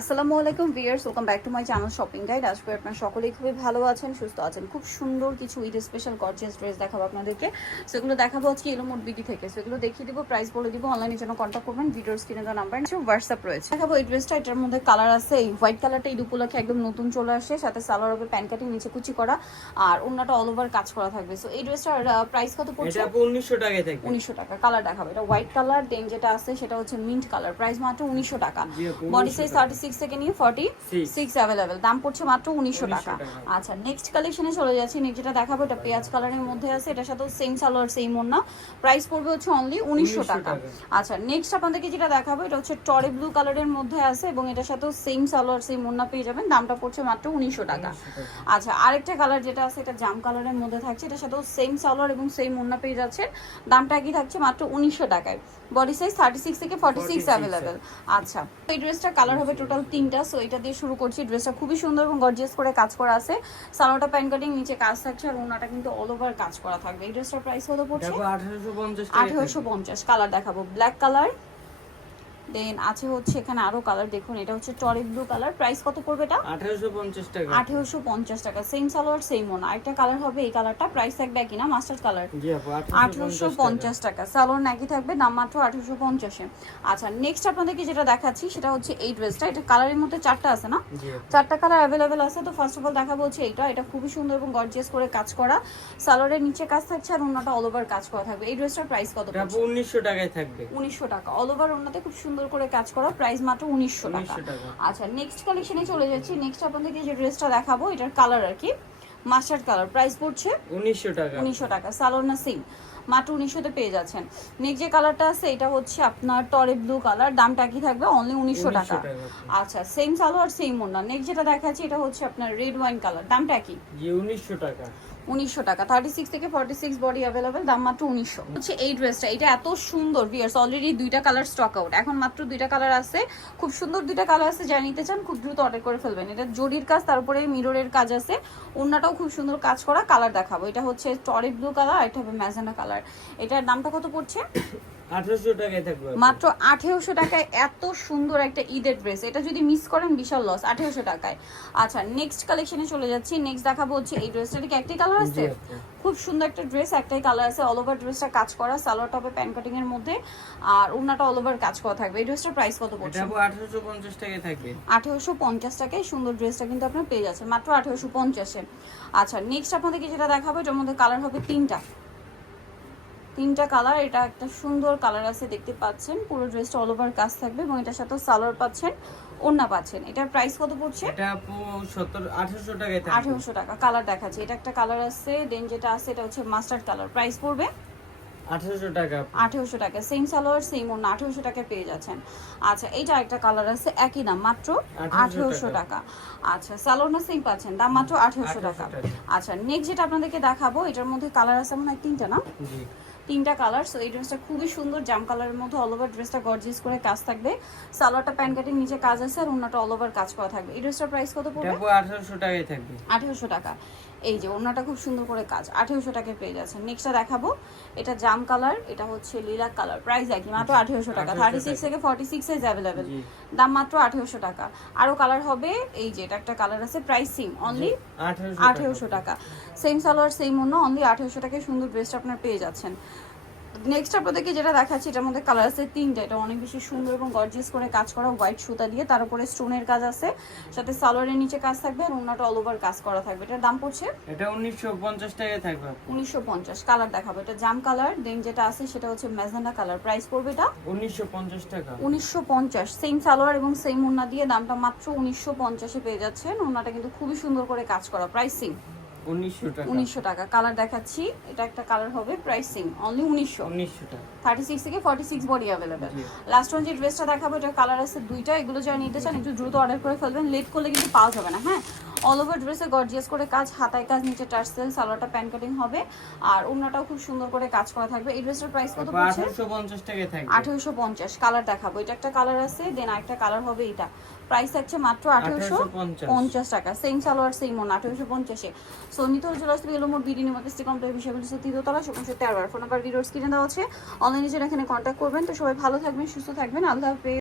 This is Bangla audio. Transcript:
আসসালামু আলাইকুম viewers welcome back to my channel shopping guide. আসবে আপনার সকলেই খুবই ভালো আছেন সুস্থ আছেন। খুব সুন্দর কিছু ঈদ স্পেশাল গর্জিয়াস ড্রেস দেখাবো আপনাদেরকে। সেগুলো দেখাবো আজকে এলো মোট বিডি থেকে। সেগুলো দেখিয়ে দিবো প্রাইস বলে দিব অনলাইনে জন্য কন্ট্যাক্ট করবেন ভিডিওর স্ক্রিনে দেওয়া নাম্বার আছে হোয়াটসঅ্যাপ রয়েছে। দেখাবো এই ড্রেসটা এটার মধ্যে কালার আছে এই হোয়াইট কালারটা ঈদ উপলক্ষে একদম নতুন চলে আসে সাথে সালোয়ার হবে প্যান কাটিং নিচে কুচি করা আর অন্যটা অল ওভার কাজ করা থাকবে। সো এই ড্রেসটার প্রাইস কত পড়ছে? এটা 1900 টাকায় 1900 টাকা কালার দেখাবো। এটা হোয়াইট কালার দেন যেটা আছে সেটা হচ্ছে মিন্ট কালার প্রাইস মাত্র 1900 টাকা। বডি সাইজ 36 সিক্স থেকে নিয়ে ফর্টি সিক্স অ্যাভেলেবেল দাম পড়ছে মাত্র উনিশশো টাকা। আচ্ছা নেক্সট কালেকশনে চলে যাচ্ছি। যেটা দেখাবো এটা পেঁয়াজ কালারের মধ্যে আছে। এটার সাথে সেম সালোয়ার সেম ওন্না প্রাইস পড়বে হচ্ছে অনলি উনিশশো টাকা। আচ্ছা নেক্সট আপনাদেরকে যেটা দেখাবো এটা হচ্ছে টরে ব্লু কালারের মধ্যে আছে এবং এটার সাথে সেম সালোয়ার সেম ওন্না পেয়ে যাবেন। দামটা পড়ছে মাত্র উনিশশো টাকা। 1900 টাকা। আচ্ছা আরেকটা কালার যেটা আছে এটা জাম কালারের মধ্যে থাকছে। এটার সাথেও সেম সালোয়ার এবং সেম ওন্না পেয়ে যাচ্ছে দামটা কি থাকছে মাত্র উনিশশো টাকায়। বডি সাইজ থার্টি সিক্স থেকে ফর্টি সিক্স অ্যাভেলেবেল আচ্ছা এই ড্রেসটা কালার হবে টোটাল তিনটা সো এটা দিয়ে শুরু করছি ড্রেসটা খুবই সুন্দর এবং গর্জিয়াস করে কাজ করা আছে। সালোয়ারটা প্যান্ট কাটিং নিচে কাজ থাকছে আর ওনাটা কিন্তু অল ওভার কাজ করা থাকবে। এই ড্রেসটার প্রাইস হলো পড়ছে? আঠেরোশো পঞ্চাশ কালার দেখাবো। ব্ল্যাক কালার দেন আছে হচ্ছে এখানে আরও কালার দেখুন এটা হচ্ছে টরি ব্লু কালার প্রাইস কত পড়বে এটা? আঠারোশো পঞ্চাশ টাকা। আঠেরোশো পঞ্চাশ টাকা। সেম সালোয়ার সেম ওনা আরেকটা কালার হবে এই কালারটা প্রাইস থাকবে একই না? মাস্টার্ড কালার জি আপু আঠেরোশো আঠারোশো পঞ্চাশ টাকা। সালোয়ার নাকি থাকবে দাম মাত্র আঠেরোশো পঞ্চাশে। আচ্ছা নেক্সট আপনাদেরকে যেটা দেখাচ্ছি সেটা হচ্ছে এই ড্রেসটা এটা কালারের মধ্যে চারটা আছে না? চারটা কালার অ্যাভেলেবেল আছে। তো ফার্স্ট অফ অল দেখাবো হচ্ছে এইটা। এটা খুবই সুন্দর এবং গর্জিয়াস করে কাজ করা। সালোয়ারের নিচে কাজ থাকছে আর অন্যটা অল ওভার কাজ করা থাকবে। এই ড্রেসটার প্রাইস কত এটা আপু পড়ছে? উনিশশো টাকায় থাকবে। উনিশশো টাকা। অল ওভার অন্যতে খুব সুন্দর করে কাজ করা প্রাইস মাত্র উনিশশো টাকা। আচ্ছা নেক্সট কালেকশনে চলে যাচ্ছি। নেক্সট আপনাদেরকে যে ড্রেসটা দেখাবো এটার কালার আর কি। মাস্টার্ড কালার প্রাইস পড়ছে উনিশশো টাকা। উনিশশো টাকা সালোয়ার না সিম মাত্র উনিশশোতে পেয়ে যাচ্ছেন। নেক্সট যে কালারটা আছে এটা হচ্ছে আপনার টরে ব্লু কালার দামটা কি থাকবে অনলি উনিশশো টাকা। টাকা। আচ্ছা সেম সালোয়ার সেম ওনা নেক্সট যেটা দেখাচ্ছি এটা হচ্ছে আপনার রেড ওয়াইন কালার দামটা কি উনিশশো টাকা। উনিশশো টাকা। থার্টি সিক্স থেকে ফর্টি সিক্স বডি অ্যাভেলেবেল দাম মাত্র উনিশশো। হচ্ছে এই ড্রেসটা এটা এত সুন্দর ভিয়ার্স অলরেডি দুইটা কালার স্টক আউট এখন মাত্র দুইটা কালার আছে। খুব সুন্দর দুইটা কালার আছে যা নিতে চান, খুব দ্রুত অর্ডার করে ফেলবেন। এটা জরির কাজ, তারপরে মিররের কাজ আছে। অন্যটাও খুব সুন্দর কাজ করা কালার দেখাবো। এটা হচ্ছে টরেট ব্লু কালার এটা হবে ম্যাজেন্ডা কালার এটার দামটা কত পড়ছে? মাত্র আঠেরোশো টাকায় এত সুন্দর একটা ঈদের ড্রেস। এটা যদি মিস করেন বিশাল লস আঠেরোশো টাকায়। আচ্ছা নেক্সট কালেকশনে চলে যাচ্ছি। নেক্সট দেখাবো হচ্ছে এই ড্রেসটা কি একটাই কালার আছে? খুব সুন্দর একটা ড্রেস একটাই কালার আছে। অল ওভার ড্রেসটা কাজ করা সালোয়ার টপে প্যান্ট কাটিং এর মধ্যে। আর ওনাটা অল ওভার কাজ করা থাকবে। এই ড্রেসটার প্রাইস কত এটা পড়ছে আঠারোশো পঞ্চাশ টাকায় থাকবে। আঠেরোশো পঞ্চাশ টাকায় সুন্দর ড্রেসটা কিন্তু আপনার পেয়ে যাচ্ছেন। মাত্র আঠেরোশো পঞ্চাশে। আচ্ছা নেক্সট আপনাদেরকে যেটা দেখাবো এটার মধ্যে কালার হবে তিনটা। তিনটা কালার এটা একটা সুন্দর কালার আছে দেখতে পাচ্ছেন। পুরো ড্রেসটা অল ওভার কাজ থাকবে এবং এটার সাথে সালোয়ার পাচ্ছেন ওড়না পাচ্ছেন। এটার প্রাইস কত পড়ছে? এটা আপু সত্তর আঠারোশো টাকায় থাকবে। আঠেরোশো টাকা কালার দেখাচ্ছে। এটা একটা কালার আছে দেন যেটা আছে এটা হচ্ছে মাস্টার্ড কালার প্রাইস পড়বে? আঠারোশো টাকা আপু। আঠেরোশো টাকা সেম সালোয়ার সেম অন্য আঠেরোশো টাকায় পেয়ে যাচ্ছেন। আচ্ছা এইটা একটা কালার আছে একই দাম মাত্র 1800 টাকা। আচ্ছা সালোয়ার না সেম পাচ্ছেন দাম মাত্র আঠেরোশো 1800 টাকা টাকা। আচ্ছা নেক্সট যেটা আপনাদেরকে দেখাবো এটার মধ্যে কালার আছে মনে হয় তিনটা না? জি। তিনটা কালার সো এই ড্রেসটা খুবই সুন্দর। জাম কালারের মধ্যে অল ওভার ড্রেসটা গর্জিস করে কাজ থাকবে। সালোয়ারটা প্যান্ট কাটিং নিচে কাজ আছে আর অন্যটা অল ওভার কাজ করা থাকবে। এই ড্রেসটার প্রাইস কত পড়বে? আপু আঠারোশো টাকায় থাকবে। আঠেরোশো টাকা। এই যে ওনাটা খুব সুন্দর করে কাজ আঠেরোশো টাকায় পেয়ে যাচ্ছেন নেক্সটটা দেখাবো। এটা জাম কালার এটা হচ্ছে লিলাক কালার প্রাইস একই মাত্র আঠেরোশো টাকা। থার্টি সিক্স থেকে ফর্টি সিক্স সাইজ অ্যাভেলেবেল দাম মাত্র আঠেরোশো টাকা। আরও কালার হবে এই যে এটা একটা কালার আছে প্রাইস সেম অনলি আঠারোশো আঠেরোশো টাকা। সেম সালোয়ার সেম অন্য অনলি আঠেরোশো টাকায় সুন্দর ড্রেসটা আপনার পেয়ে যাচ্ছেন। নেক্সট আপনাদেরকে যেটা দেখাচ্ছি এটার মধ্যে কালার আছে তিনটা। এটা অনেক বেশি সুন্দর এবং গর্জিয়াস করে কাজ করা হোয়াইট সুতা দিয়ে। তার উপরে স্টোনের কাজ আছে সাথে সালোয়ারের নিচে কাজ থাকবে আর অন্যটা অল ওভার কাজ করা থাকবে। এটার দাম পড়ছে? এটা উনিশশো পঞ্চাশ টাকায় থাকবে আপু। উনিশশো পঞ্চাশ কালার দেখাবো। এটা জাম কালার দেন যেটা আছে সেটা হচ্ছে ম্যাজেন্ডা কালার প্রাইস পড়বে এটা? উনিশশো পঞ্চাশ টাকা। উনিশশো পঞ্চাশ সেম সালোয়ার এবং সেম ওন্না দিয়ে দামটা মাত্র উনিশশো পঞ্চাশে পেয়ে যাচ্ছেন। ওন্নাটা কিন্তু খুবই সুন্দর করে কাজ করা প্রাইস সিম উনিশশো টাকা। কালার দেখাচ্ছি। এটা একটা কালার হবে প্রাইস অনলি উনিশশো। উনিশশো টাকা। থার্টি সিক্স থেকে forty six body available. Last one যে ড্রেসটা দেখাবো এটা কালার আছে দুইটা। এগুলো যারা নিতে চান একটু দ্রুত অর্ডার করে ফেলবেন। লেট করলে কিন্তু পাওয়া যাবে না হ্যাঁ? অল ওভার ড্রেসে গর্জিয়াস করে কাজ হাতায় কাজ নিচে টার্সেল সালোয়ারটা প্যান্ট কাটিং হবে। আর অন্যটাও খুব সুন্দর করে কাজ করা থাকবে। এই ড্রেসটার প্রাইস কত পড়ছে? আঠারোশো পঞ্চাশ টাকায় থাকবে। আঠেরোশো পঞ্চাশ কালার দেখাবো। এটা একটা কালার আছে দেন আরেকটা কালার হবে এটা। প্রাইস থাকছে মাত্র আঠেরোশো 1850 পঞ্চাশ। টাকা। সেম সালোয়ার সেম মন আঠেরোশো পঞ্চাশে। সো নিতে হলে চলে আসবে এলোমোট বিডি নিমাকিস্তি কমপ্লেক্স হিসেবে তৃতীয়তলা শুকনো তেরোবার ফোন নাম্বার ভিডিওর স্ক্রিনে দেওয়া আছে অনলাইনে যারা এখানে কন্ট্যাক্ট করবেন তো সবাই ভালো থাকবেন সুস্থ থাকবেন। আল্লাহ হাফেজ।